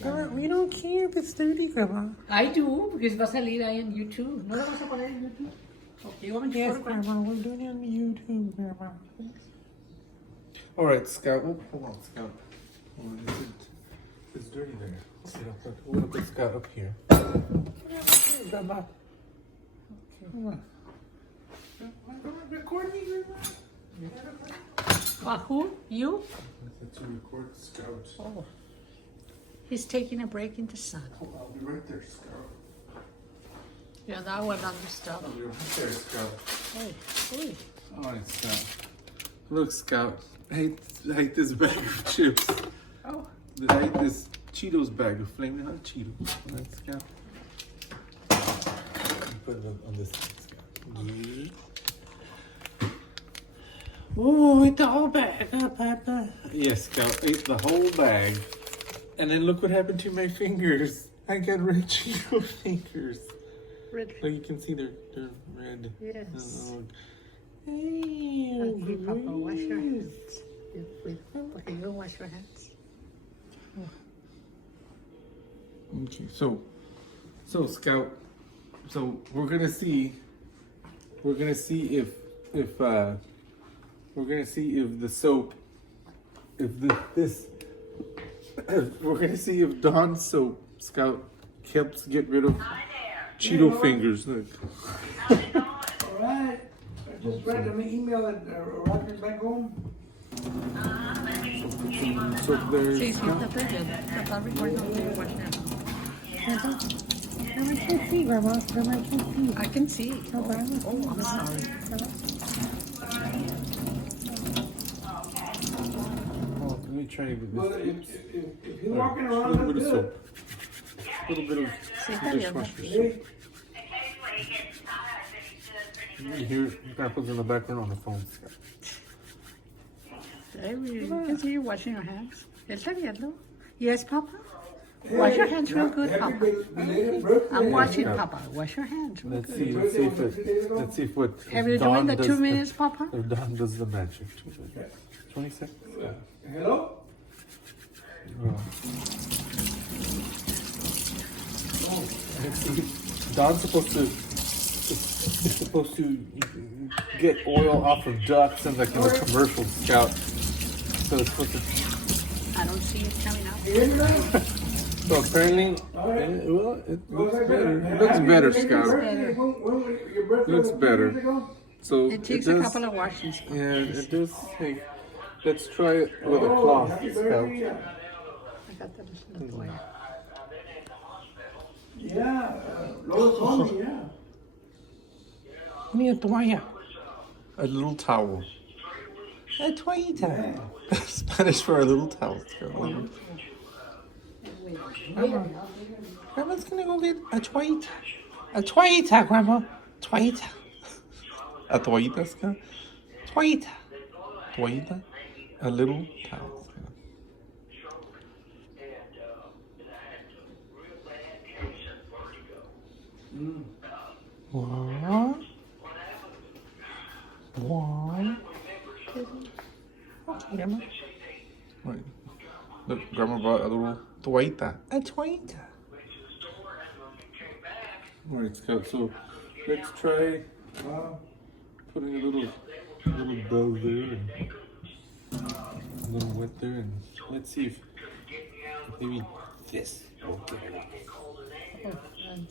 Grandma, we don't care if it's dirty, Grandma. I do, porque va a salir ahí en YouTube. ¿No lo vas a poner en YouTube? Okay, you want me to Yes, photograph? Grandma, we're doing it on YouTube, Grandma. All right, Scout. Oh, hold on, Scout. Hold on, it's dirty there. We're gonna put Scout up here. Grandma. Grandma, record me, Grandma. Who? You? That's to record Scout. Oh. He's taking a break in the sun. Oh, I'll be right there, Scout. Yeah, that one on the stuff. I'll be right there, Scout. Hey. All right, Scout. Look, Scout. I hate this bag of chips. Oh. I hate this Cheetos bag of flaming hot Cheetos. All right, Scout. Put it on this side, Scout. Oh, eat the whole bag, Papa. Yes, Scout ate the whole bag. And then look what happened to my fingers. I got red Cheeto fingers. Red. Like you can see they're red. Yes. Hey, Okay, Papa, wash your hands. Okay, you wash your hands. Okay, so Scout, so we're gonna see if the soap, we're gonna see if Dawn's soap, Scout, helps get rid of Cheeto fingers. Look. All right. I just read an email that Rocker's back home. So there's Sí, sí, está recording on your watch now. Grandma can't see, Grandma. Grandma can't see. I can see. Oh, Grandma. Oh, I'm sorry. oh, let me try with Well, this. if you're walking A around, little bit of that's soap. A little bit of Sí, está bien. dishwasher good. soap. You hear Grandpa's in the background on the phone. Scott. You can see you washing your hands. Él está viendo. Yes, Papa? Wash your hands real good, Papa. I'm watching, Papa. Wash your hands real Let's good. see if what. Have you Dawn doing the does 2 minutes, Papa? If Dawn does the magic. 20 seconds. Yeah. Hello? Let's see. Dawn's supposed to get oil off of ducks and like in the commercial, Scout. So it's supposed to. I don't see it coming out. So apparently, well, it looks better. It looks better, Scout. Looks better. So It takes does, a couple of washings. Yeah, it does take. Let's try it with a cloth, Scout. I got that in the toilet. Yeah, Lola told me, yeah. Mira, toalla. A little towel. A toallita. Spanish for a little towel, Scout. Grandma's gonna go get a toallita. A toallita, Grandma. Toallita. A toallita, Scout? Toallita. Toallita? A little towel, Scout. One. One. Okay, Grandma. Wait. Look, Grandma brought a little toallita. A toallita. Alright, Scout, so let's try putting a little bow there and a little wet there, and let's see if maybe this will get it off.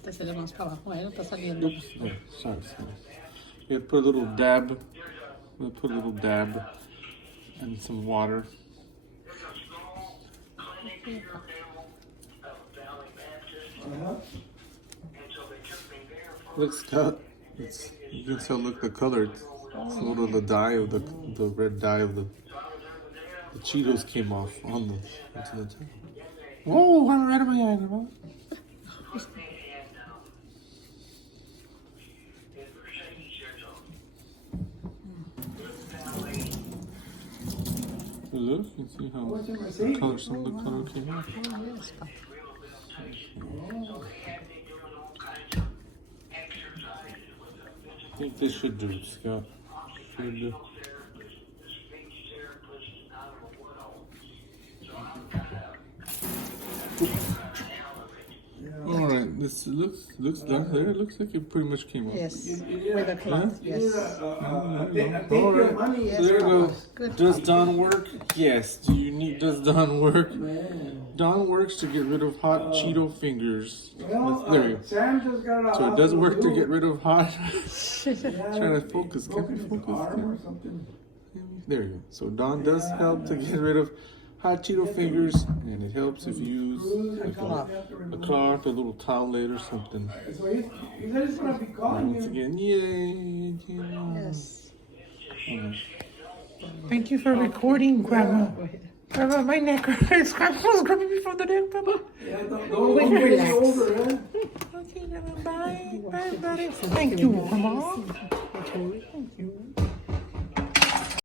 Te sale más para abajo. Ahí no está saliendo. Oops, no, sorry. We have to put a little dab. We'll put a little dab and some water. Look, Scott. You can still look the color. It's a little the dye of the red dye of the Cheetos came off on the into the top. Whoa, I'm right of my eye, Grandma. Look, you see how the color, some of the color came off. Yes, Papa. I think this should do it, Scott. Should do. This looks down there. It looks like it pretty much came up. Yes, with a cloth. Yes. All right. money. Yes, So there you go. Good. Does Dawn work? Yes. Does Dawn work? Dawn works to get rid of hot Cheeto fingers. There you go. Sam just got a So it does work to get rid of hot. Yeah, Trying to focus. Can we focus? arm or something. There you go. So Dawn does help to get rid of hot Cheeto fingers, and it helps if you use like a cloth, a little towelette or something. So he said he's gonna be calling Once you. again, yay! Yes. Alright. Thank you for recording, Grandma. Go ahead. Grandma, my neck hurts. Grandma's grabbing me from the neck, Grandma. Yeah, don't get any older, huh? Okay, Grandma, bye. Bye, buddy. Thank you, Grandma. Thank you.